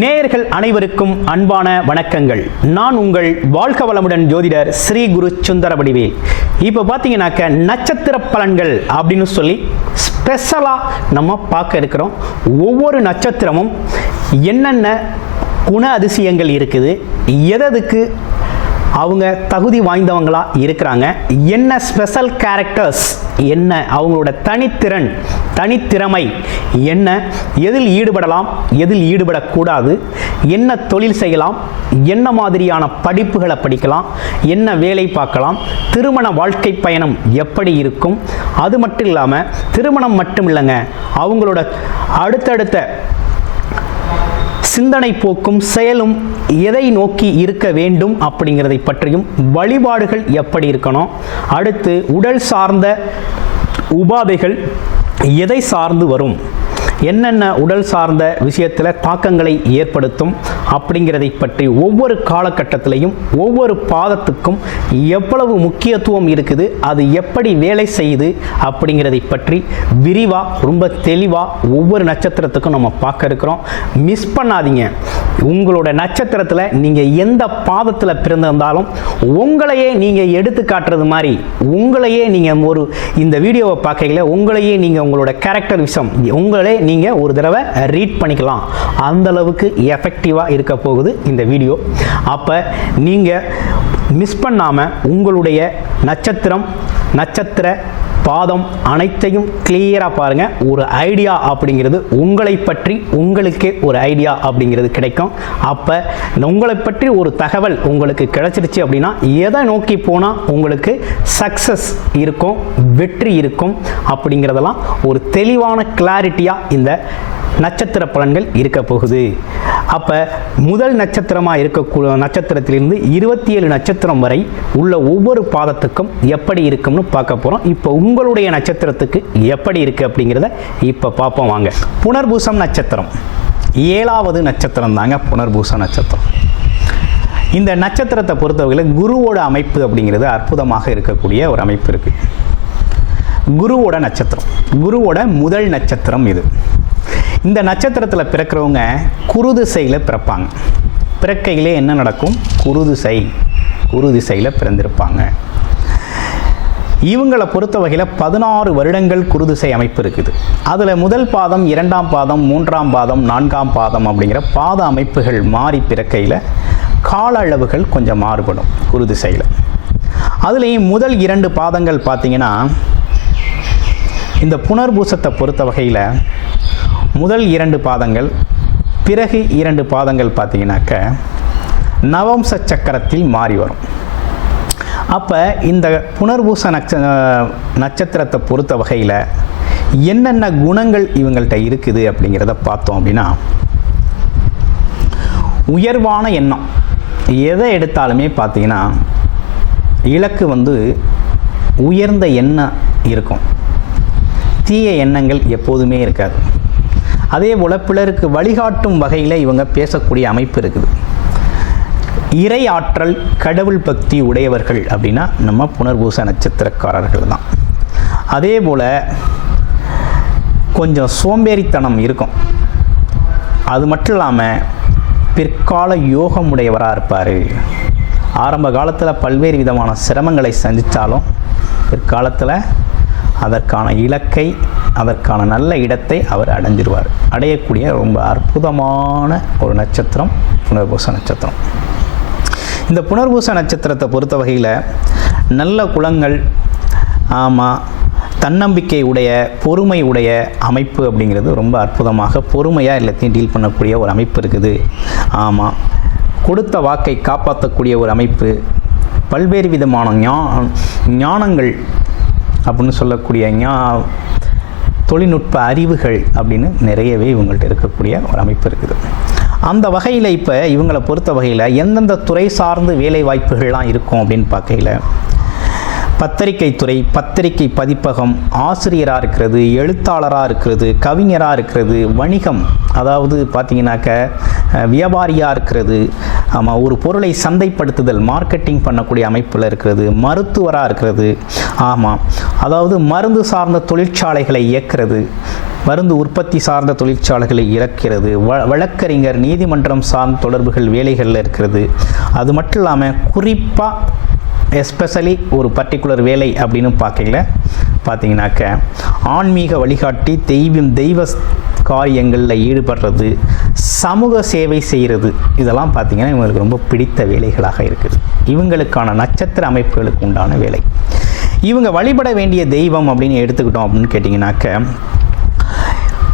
நேயர்கள் அனைவருக்கும் அன்பான வணக்கங்கள். நான் உங்கள் வாழ்க வளமுடன் ஜோதிடர் ஸ்ரீ குரு சுந்தர வடிவேல் இப்போ பார்த்தீங்கன்னாக்க நட்சத்திர பலன்கள் அப்படின்னு சொல்லி ஸ்பெஷலாக நம்ம பார்க்க இருக்கிறோம். ஒவ்வொரு நட்சத்திரமும் என்னென்ன குண அதிசயங்கள் இருக்குது எததுக்கு அவங்க தகுதி வாய்ந்தவங்களா இருக்கிறாங்க. என்ன ஸ்பெஷல் கேரக்டர்ஸ் என்ன அவங்களோட தனித்திறன் தனித்திறமை என்ன எதில் ஈடுபடலாம் எதில் ஈடுபடக்கூடாது என்ன தொழில் செய்யலாம் என்ன மாதிரியான படிப்புகளை படிக்கலாம் என்ன வேலை பார்க்கலாம் திருமண வாழ்க்கை பயணம் எப்படி இருக்கும் அது மட்டும் இல்லாமல் திருமணம் மட்டும் இல்லைங்க அவங்களோட அடுத்தடுத்த சிந்தனை போக்கும் செயலும் எதை நோக்கி இருக்க வேண்டும் அப்படிங்கிறதை பற்றியும் வழிபாடுகள் எப்படி இருக்கணும்? அடுத்து உடல் சார்ந்த உபாதைகள் எதை சார்ந்து வரும்? என்னென்ன உடல் சார்ந்த விஷயத்தில் தாக்கங்களை ஏற்படுத்தும்? அப்படிங்கிறதை பற்றி ஒவ்வொரு காலகட்டத்திலையும் ஒவ்வொரு பாதத்துக்கும் எவ்வளவு முக்கியத்துவம் இருக்குது அது எப்படி வேலை செய்யுது அப்படிங்கிறதை பற்றி விரிவாக ரொம்ப தெளிவாக ஒவ்வொரு நட்சத்திரத்துக்கும் நம்ம பார்க்க இருக்கிறோம். மிஸ் பண்ணாதீங்க. உங்களோட நட்சத்திரத்தில் நீங்கள் எந்த பாதத்தில் பிறந்திருந்தாலும் உங்களையே நீங்கள் எடுத்து காட்டுறது மாதிரி உங்களையே நீங்கள் ஒரு இந்த வீடியோவை பார்க்கல உங்களையே நீங்கள் உங்களோட கேரக்டர் விஷம் உங்களே நீங்கள் ஒரு தடவை ரீட் பண்ணிக்கலாம். அந்தளவுக்கு எஃபெக்டிவாக இருக்க போகுது இந்த வீடியோ. அப்போ நீங்கள் மிஸ் பண்ணாமல் உங்களுடைய நட்சத்திரம் நட்சத்திர பாதம் அனைத்தையும் கிளியராக பாருங்கள் ஒரு ஐடியா அப்படிங்கிறது உங்களை பற்றி உங்களுக்கே ஒரு ஐடியா அப்படிங்கிறது கிடைக்கும். அப்போ உங்களை பற்றி ஒரு தகவல் உங்களுக்கு கிடைச்சிருச்சு அப்படின்னா எதை நோக்கி போனால் உங்களுக்கு சக்ஸஸ் இருக்கும் வெற்றி இருக்கும் அப்படிங்கிறதெல்லாம் ஒரு தெளிவான கிளாரிட்டியாக இந்த நட்சத்திர பலன்கள் இருக்க போகுது. அப்போ முதல் நட்சத்திரமாக இருக்கக்கூடிய நட்சத்திரத்திலிருந்து இருபத்தி ஏழு நட்சத்திரம் வரை உள்ள ஒவ்வொரு பாதத்துக்கும் எப்படி இருக்கும்னு பார்க்க போகிறோம் இப்போ உங்களுடைய நட்சத்திரத்துக்கு எப்படி இருக்குது அப்படிங்கிறத இப்போ பார்ப்போம் வாங்க. புனர்பூசம் நட்சத்திரம். ஏழாவது நட்சத்திரம் தாங்க புனர்பூச நட்சத்திரம். இந்த நட்சத்திரத்தை பொறுத்தவரையில் குருவோட அமைப்பு அப்படிங்கிறது அற்புதமாக இருக்கக்கூடிய ஒரு அமைப்பு இருக்குது குருவோட நட்சத்திரம். குருவோட முதல் நட்சத்திரம் இது. இந்த நட்சத்திரத்தில் பிறக்கிறவங்க குருதிசையில் பிறப்பாங்க. பிறக்கையிலே என்ன நடக்கும்? குருதிசை. குருதிசையில் பிறந்திருப்பாங்க. இவங்களை பொறுத்த வகையில் பதினாறு வருடங்கள் குருதிசை அமைப்பு இருக்குது. அதில் முதல் பாதம் இரண்டாம் பாதம் மூன்றாம் பாதம் நான்காம் பாதம் அப்படிங்கிற பாத அமைப்புகள் மாறி பிறக்கையில் கால அளவுகள் கொஞ்சம் மாறுபடும் குருதிசையில். அதுலேயும் முதல் இரண்டு பாதங்கள் பார்த்தீங்கன்னா இந்த புனர்பூசத்தை பொறுத்த வகையில் முதல் இரண்டு பாதங்கள் பிறகு இரண்டு பாதங்கள் பார்த்தீங்கன்னாக்க நவம்ச சக்கரத்தில் மாறி வரும். அப்போ இந்த புனர்பூச நட்ச நட்சத்திரத்தை பொறுத்த வகையில் என்னென்ன குணங்கள் இவங்கள்ட்ட இருக்குது அப்படிங்கிறத பார்த்தோம் அப்படின்னா உயர்வான எண்ணம். எதை எடுத்தாலுமே பார்த்தீங்கன்னா இலக்கு வந்து உயர்ந்த எண்ணம் இருக்கும். தீய எண்ணங்கள் எப்போதுமே இருக்காது. அதே போல் பிறருக்கு வழிகாட்டும் வகையில் இவங்க பேசக்கூடிய அமைப்பு இருக்குது. இறை ஆற்றல் கடவுள் பக்தி உடையவர்கள் அப்படின்னா நம்ம புனர்பூச நட்சத்திரக்காரர்கள் தான். அதே போல் கொஞ்சம் சோம்பேறித்தனம் இருக்கும். அது மட்டும் இல்லாமல் பிற்கால யோகம் உடையவராக இருப்பார். ஆரம்ப காலத்தில் பல்வேறு விதமான சிரமங்களை சந்தித்தாலும் பிற்காலத்தில் அதற்கான இலக்கை அதற்கான நல்ல இடத்தை அவர் அடைஞ்சிருவார். அடையக்கூடிய ரொம்ப அற்புதமான ஒரு நட்சத்திரம் புனர்பூச நட்சத்திரம். இந்த புனர்பூச நட்சத்திரத்தை பொறுத்த வகையில் நல்ல குலங்கள் ஆமாம் தன்னம்பிக்கை உடைய பொறுமை உடைய அமைப்பு அப்படிங்கிறது ரொம்ப அற்புதமாக பொறுமையாக எல்லாத்தையும் டீல் பண்ணக்கூடிய ஒரு அமைப்பு இருக்குது. ஆமாம் கொடுத்த வாக்கை காப்பாற்றக்கூடிய ஒரு அமைப்பு பல்வேறு விதமான ஞா ஞானங்கள் அப்படின்னு சொல்லக்கூடிய ஞா தொழில்நுட்ப அறிவுகள் அப்படின்னு நிறையவே இவங்கள்ட்ட இருக்கக்கூடிய ஒரு அமைப்பு இருக்குது. அந்த வகையில் இப்போ இவங்களை பொறுத்த வகையில் எந்தெந்த துறை சார்ந்து வேலை வாய்ப்புகள்லாம் இருக்கும் அப்படின்னு பார்க்கையில் பத்திரிகை துறை பத்திரிகை பதிப்பகம் ஆசிரியராக இருக்கிறது எழுத்தாளராக இருக்கிறது கவிஞராக இருக்கிறது வணிகம் அதாவது பார்த்தீங்கன்னாக்க வியாபாரியாக இருக்கிறது ஆமாம் ஒரு பொருளை சந்தைப்படுத்துதல் மார்க்கெட்டிங் பண்ணக்கூடிய அமைப்பில் இருக்கிறது மருத்துவராக இருக்கிறது ஆமாம் அதாவது மருந்து சார்ந்த தொழிற்சாலைகளை இயக்கிறது மருந்து உற்பத்தி சார்ந்த தொழிற்சாலைகளை இறக்கிறது வ வழக்கறிஞர் நீதிமன்றம் சார்ந்த தொடர்புகள் வேலைகளில் இருக்கிறது அது மட்டும் இல்லாமல் குறிப்பாக எஸ்பெஷலி ஒரு பர்டிகுலர் வேலை அப்படின்னு பார்க்கல. பார்த்தீங்கன்னாக்க ஆன்மீக வழிகாட்டி தெய்வம் தெய்வ காரியங்களில் ஈடுபடுறது சமூக சேவை செய்கிறது இதெல்லாம் பார்த்தீங்கன்னா இவங்களுக்கு ரொம்ப பிடித்த வேலைகளாக இருக்குது. இவங்களுக்கான நட்சத்திர அமைப்புகளுக்கு உண்டான வேலை. இவங்க வழிபட வேண்டிய தெய்வம் அப்படின்னு எடுத்துக்கிட்டோம் அப்படின்னு கேட்டிங்கனாக்க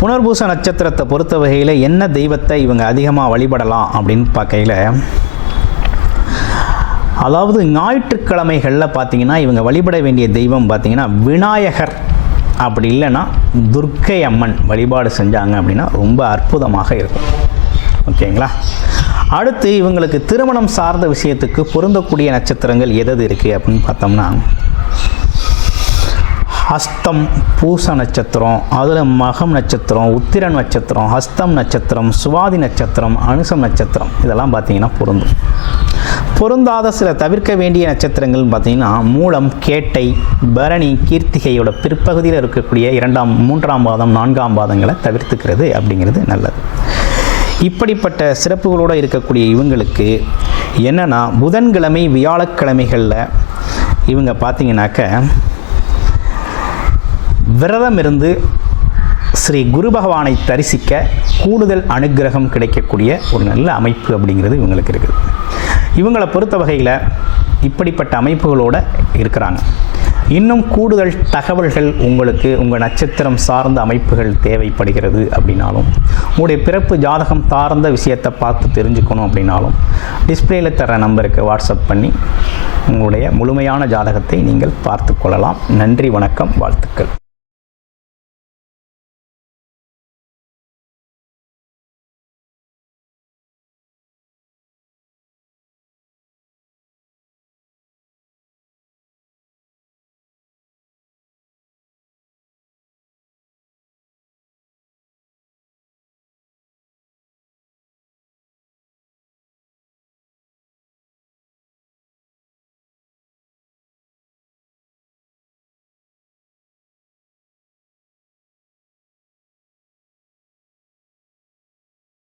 புனர்பூச நட்சத்திரத்தை பொறுத்த வகையில் என்ன தெய்வத்தை இவங்க அதிகமாக வழிபடலாம் அப்படின்னு பார்க்கையில் அதாவது ஞாயிற்றுக்கிழமைகளில் பார்த்தீங்கன்னா இவங்க வழிபட வேண்டிய தெய்வம் பார்த்தீங்கன்னா விநாயகர். அப்படி இல்லைன்னா துர்க்கை அம்மன் வழிபாடு செஞ்சாங்க அப்படின்னா ரொம்ப அற்புதமாக இருக்கும். ஓகேங்களா? அடுத்து இவங்களுக்கு திருமணம் சார்ந்த விஷயத்துக்கு பொருந்தக்கூடிய நட்சத்திரங்கள் எதது இருக்குது அப்படின்னு பார்த்தோம்னா ஹஸ்தம் பூச நட்சத்திரம் அதில் மகம் நட்சத்திரம் உத்திரன் நட்சத்திரம் ஹஸ்தம் நட்சத்திரம் சுவாதி நட்சத்திரம் அனுசம் நட்சத்திரம் இதெல்லாம் பார்த்தீங்கன்னா பொருந்தும். பொருந்தாத சில தவிர்க்க வேண்டிய நட்சத்திரங்கள்னு பார்த்தீங்கன்னா மூலம் கேட்டை பரணி கீர்த்திகையோட பிற்பகுதியில் இருக்கக்கூடிய இரண்டாம் மூன்றாம் பாதம் நான்காம் பாதங்களை தவிர்த்துக்கிறது அப்படிங்கிறது நல்லது. இப்படிப்பட்ட சிறப்புகளோடு இருக்கக்கூடிய இவங்களுக்கு என்னென்னா புதன்கிழமை வியாழக்கிழமைகளில் இவங்க பார்த்தீங்கன்னாக்க விரதம் இருந்து ஸ்ரீ குரு பகவானை தரிசிக்க கூடுதல் அனுக்கிரகம் கிடைக்கக்கூடிய ஒரு நல்ல அமைப்பு அப்படிங்கிறது இவங்களுக்கு இருக்குது. இவங்களை பொறுத்த வகையில் இப்படிப்பட்ட அமைப்புகளோடு இருக்கிறாங்க. இன்னும் கூடுதல் தகவல்கள் உங்களுக்கு உங்கள் நட்சத்திரம் சார்ந்த அமைப்புகள் தேவைப்படுகிறது அப்படின்னாலும் உங்களுடைய பிறப்பு ஜாதகம் சார்ந்த விஷயத்தை பார்த்து தெரிஞ்சுக்கணும் அப்படின்னாலும் டிஸ்பிளேயில் தர நம்பருக்கு வாட்ஸ்அப் பண்ணி உங்களுடைய முழுமையான ஜாதகத்தை நீங்கள் பார்த்து கொள்ளலாம். நன்றி வணக்கம் வாழ்த்துக்கள்.